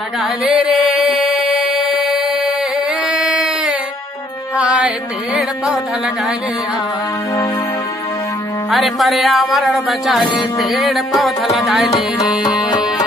लगाले रे, हाय पेड़ पौधा लगाले अरे पर्यावरण बचाले पेड़ पौधा लगाले रे।